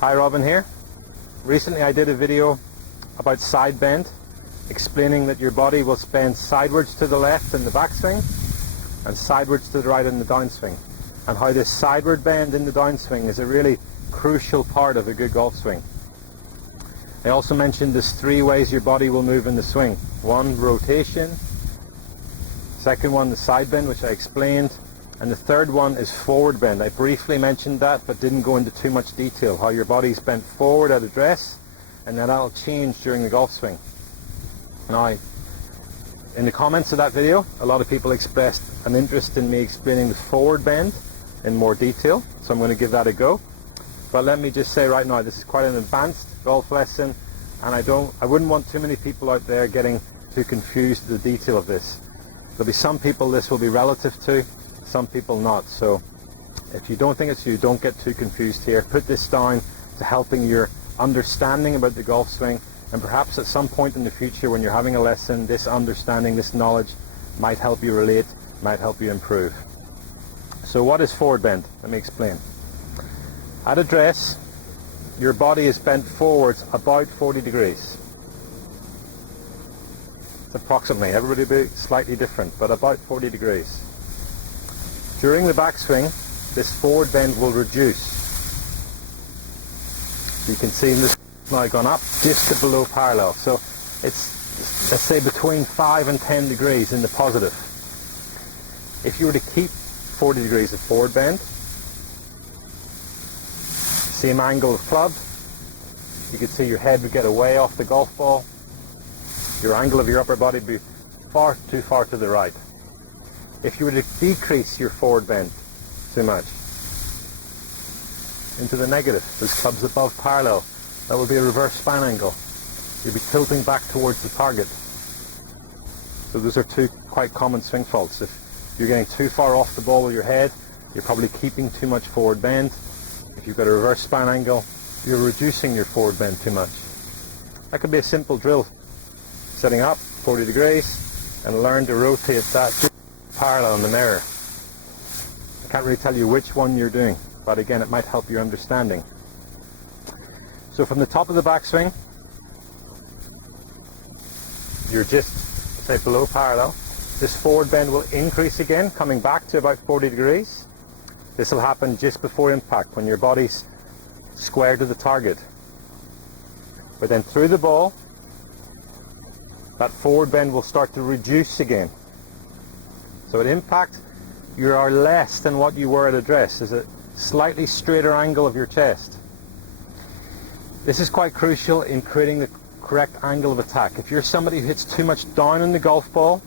Hi, Robin here. Recently I did a video about side bend, explaining that your body will bend sidewards to the left in the backswing and sidewards to the right in the downswing, and how this sideward bend in the downswing is a really crucial part of a good golf swing. I also mentioned there's 3 ways your body will move in the swing. One, rotation. Second one, the side bend, which I explained. And the third one is forward bend. I briefly mentioned that, but didn't go into too much detail, how your body's bent forward at address, and then that'll change during the golf swing. Now, in the comments of that video, a lot of people expressed an interest in me explaining the forward bend in more detail, so I'm going to give that a go. But let me just say right now, this is quite an advanced golf lesson, and I wouldn't want too many people out there getting too confused with the detail of this. There'll be some people this will be relative to, some people not. So if you don't think it's you, don't get too confused here. Put this down to helping your understanding about the golf swing, and perhaps at some point in the future when you're having a lesson, this understanding, this knowledge might help you relate, might help you improve. So what is forward bend? Let me explain. At address, your body is bent forwards about 40 degrees. Approximately. Everybody will be slightly different, but about 40 degrees. During the backswing, this forward bend will reduce. You can see this now gone up just to below parallel. So it's, let's say, between 5 and 10 degrees in the positive. If you were to keep 40 degrees of forward bend, same angle of club, you could see your head would get away off the golf ball. Your angle of your upper body would be far too far to the right. If you were to decrease your forward bend too much into the negative, this club's above parallel, that would be a reverse span angle. You'd be tilting back towards the target. So those are 2 quite common swing faults. If you're getting too far off the ball with your head, you're probably keeping too much forward bend. If you've got a reverse span angle, you're reducing your forward bend too much. That could be a simple drill. Setting up 40 degrees and learn to rotate that just parallel in the mirror. I can't really tell you which one you're doing, but again, it might help your understanding. So from the top of the backswing, you're just, say, below parallel. This forward bend will increase again, coming back to about 40 degrees. This will happen just before impact, when your body's square to the target. But then through the ball, that forward bend will start to reduce again. So at impact, you are less than what you were at address. There's a slightly straighter angle of your chest. This is quite crucial in creating the correct angle of attack. If you're somebody who hits too much down in the golf ball,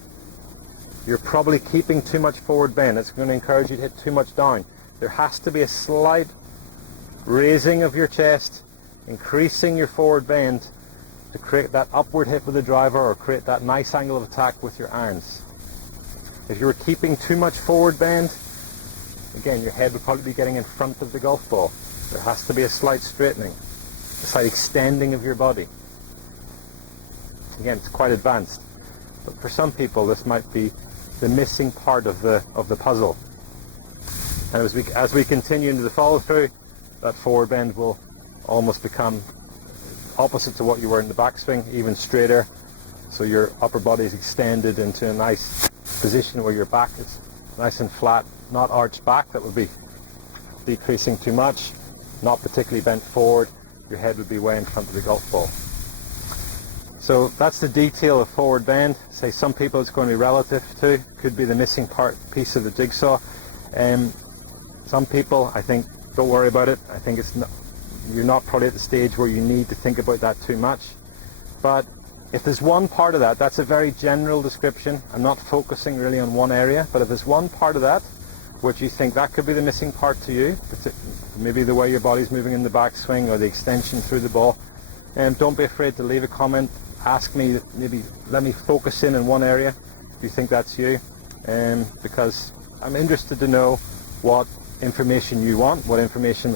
you're probably keeping too much forward bend. It's going to encourage you to hit too much down. There has to be a slight raising of your chest, increasing your forward bend to create that upward hit with the driver or create that nice angle of attack with your irons. If you were keeping too much forward bend, again, your head would probably be getting in front of the golf ball. There has to be a slight straightening, a slight extending of your body. Again, it's quite advanced, but for some people this might be the missing part of the puzzle. And as we continue into the follow-through, that forward bend will almost become opposite to what you were in the backswing, even straighter, so your upper body is extended into a nice position where your back is nice and flat, not arched back. That would be decreasing too much, not particularly bent forward. Your head would be way in front of the golf ball. So that's the detail of forward bend. Say some people it's going to be relative to, could be the missing piece of the jigsaw. Some people, I think, don't worry about it. I think you're not probably at the stage where you need to think about that too much. But if there's one part of that, that's a very general description. I'm not focusing really on one area, but if there's one part of that which you think that could be the missing part to you, maybe the way your body's moving in the backswing or the extension through the ball, don't be afraid to leave a comment. Ask me, maybe let me focus in one area if you think that's you, because I'm interested to know what information you want, what information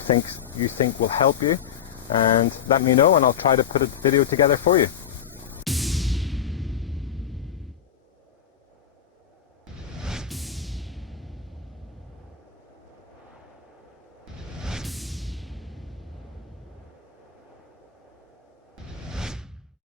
you think will help you, and let me know and I'll try to put a video together for you.